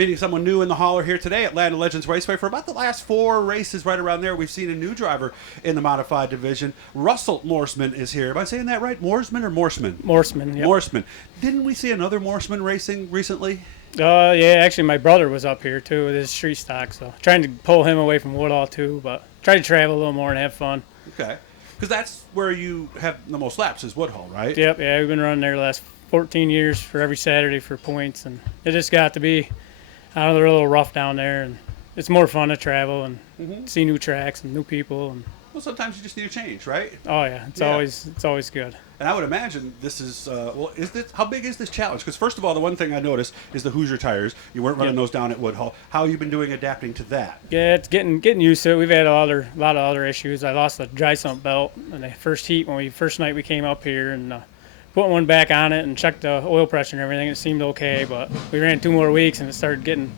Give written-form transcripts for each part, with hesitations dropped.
meeting someone new in the hauler here today at Land of Legends Raceway. For about the last 4 races, right around there, we've seen a new driver in the modified division. Russell Morseman is here. Am I saying that right? Morseman or Morseman? Morseman, yep. Morseman. Didn't we see another Morseman racing recently? Yeah, actually my brother was up here too with his street stock, so trying to pull him away from Woodhull too, but try to travel a little more and have fun. Okay. Because that's where you have the most laps is Woodhull, right? Yep, yeah, we've been running there the last 14 years for every Saturday for points, and it just got to be, I don't know, they're a little rough down there, and it's more fun to travel and see new tracks and new people. And well, sometimes you just need a change, right? oh yeah, it's always good. And I would imagine this is how big is this challenge? Because first of all, the one thing I noticed is the Hoosier tires. You weren't running those down at Woodhull. How have you been doing adapting to that? Yeah, it's getting used to it. We've had a lot of other issues. I lost the dry sump belt in the first heat first night we came up here, and put one back on it and checked the oil pressure and everything. It seemed okay, but we ran 2 more weeks and it started getting.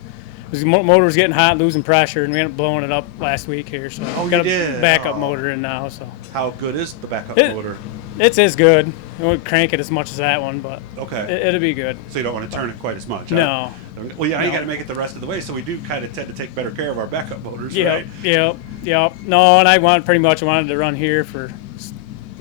The motor was getting hot, losing pressure, and we ended up blowing it up last week here. So we got a backup motor in now. So how good is the backup motor? It's as good. I won't crank it as much as that one, but it'll be good. So you don't want to turn it quite as much? No. Huh? Well, yeah, you got to make it the rest of the way. So we do kind of tend to take better care of our backup motors, right? Yep. No, and I wanted to run here for.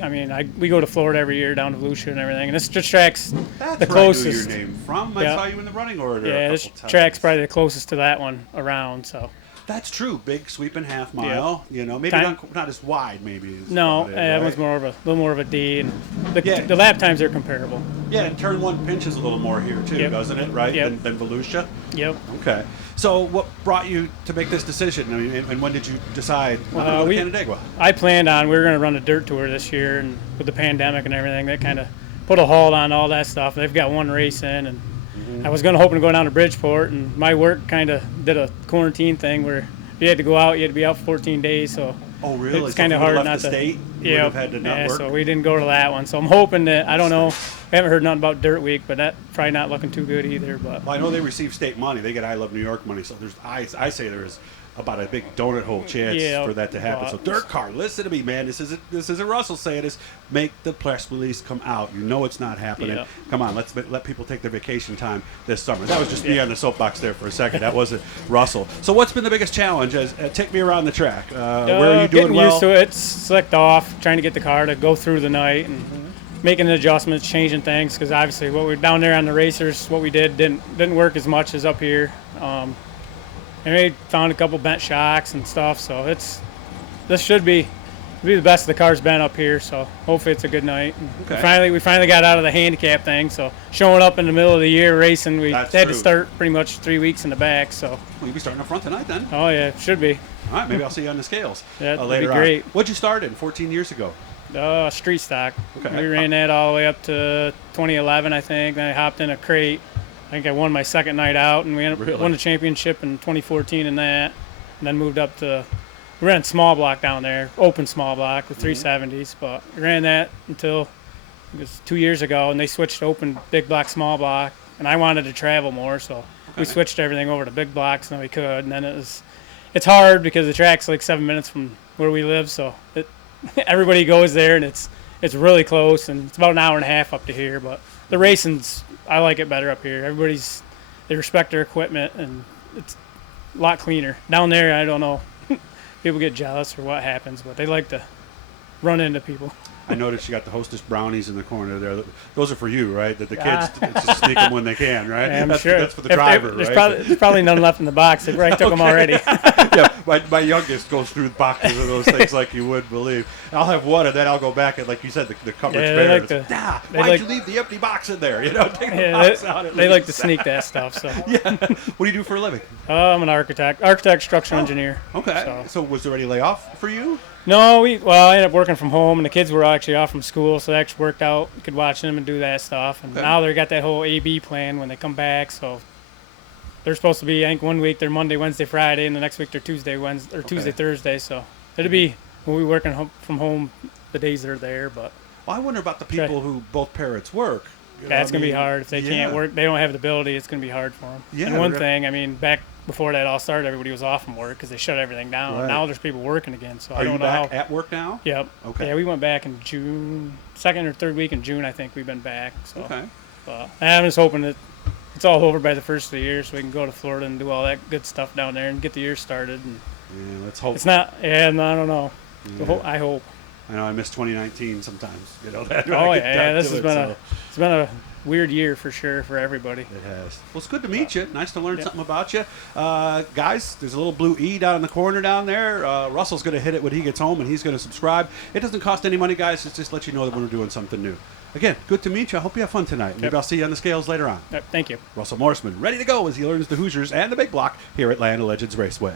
I mean, we go to Florida every year, down to Volusia and everything, and this track's the closest. That's where I knew your name from. I saw you in the running order. Yeah, this track's probably the closest to that one around. So. That's true. Big sweeping half mile. You know, maybe not as wide. Maybe. No, that one's little more of a D, and the lap times are comparable. Yeah, and turn 1 pinches a little more here too, doesn't it? Right? Than Volusia. Yep. Okay. So, what brought you to make this decision? I mean, and when did you decide to go to Canandaigua? I planned on we were going to run a dirt tour this year, and with the pandemic and everything, that kind of put a halt on all that stuff. They've got one race in, and I was hoping to go down to Bridgeport, and my work kind of did a quarantine thing where you had to go out, you had to be out for 14 days, so oh really? It was kind of hard not to. State, yeah, so we didn't go to that one. So I'm hoping that I don't know. I haven't heard nothing about Dirt Week, but that's probably not looking too good either. But well, I know they receive state money. They get I Love New York money, so I say there's about a big donut hole chance for that to happen. So Dirt Car, listen to me, man. This isn't Russell saying this. Make the press release come out. You know it's not happening. Yeah. Come on, let's let people take their vacation time this summer. That was just me on the soapbox there for a second. That wasn't Russell. So what's been the biggest challenge? Take me around the track. Where are you doing well? Getting used to it. Slicked off, trying to get the car to go through the night and making adjustments, changing things, because obviously what we're down there on the racers, what we did didn't work as much as up here. And we found a couple bent shocks and stuff, so this should be the best the car's been up here. So hopefully it's a good night. Okay. We finally got out of the handicap thing. So showing up in the middle of the year racing, we had to start pretty much 3 weeks in the back. So you'll be starting up front tonight then. Oh yeah, should be. All right, maybe I'll see you on the scales. Yeah, that'd later be great. What'd you start in 14 years ago? Street stock. Okay. We ran that all the way up to 2011, I think. Then I hopped in a crate. I think I won my second night out, and we won the championship in 2014 in that. And then moved up to we ran small block down there, open small block with 370s. But we ran that until it was 2 years ago, and they switched to open big block, small block. And I wanted to travel more, so we switched everything over to big blocks, and then we could. And then it's hard because the track's like 7 minutes from where we live, so everybody goes there, and it's really close, and it's about an hour and a half up to here. But the racing's, I like it better up here. They respect their equipment, and it's a lot cleaner. Down there, I don't know. People get jealous or what happens, but they like to run into people. I noticed you got the Hostess brownies in the corner there. Those are for you, right? That the kids just sneak them when they can, right? Yeah, that's sure. That's for the driver, there's right? There's probably none left in the box. They probably took them already. Yeah, my youngest goes through boxes of those things like you would believe. I'll have one, and then I'll go back and, like you said, the cupboard's bare. Why'd you leave the empty box in there? You know, take the box out. They like to sneak that stuff. So yeah. What do you do for a living? I'm an architect, structural engineer. Okay. So was there any layoff for you? No, I ended up working from home, and the kids were actually off from school, so that actually worked out. You could watch them and do that stuff. And now they got that whole AB plan when they come back, so they're supposed to be, I think, 1 week they're Monday, Wednesday, Friday, and the next week they're Tuesday, Wednesday, or Tuesday, Thursday. So it'll be when we working from home the days they're there. But I wonder about the people who both parents work. That's going to be hard. If they can't work, they don't have the ability, it's going to be hard for them. Yeah, and one thing, back before that all started, everybody was off from work because they shut everything down. Right. Now there's people working again, so I don't know. Are you back at work now? Yep. Okay. Yeah, we went back in June, second or third week in June, I think we've been back. So. Okay. But I'm just hoping that it's all over by the first of the year, so we can go to Florida and do all that good stuff down there and get the year started. And yeah, let's hope. It's not. Yeah, no, I don't know. Yeah. I hope. I know I miss 2019 sometimes. You know that. Oh yeah, this has been it's been a weird year for sure for everybody. It has. Well, it's good to meet you. Nice to learn something about you. Guys, there's a little blue E down in the corner down there. Russell's going to hit it when he gets home, and he's going to subscribe. It doesn't cost any money, guys. It's just let you know that we're doing something new. Again, good to meet you. I hope you have fun tonight. Maybe I'll see you on the scales later on. Thank you. Russell Morseman, ready to go as he learns the Hoosiers and the big block here at Land of Legends Raceway.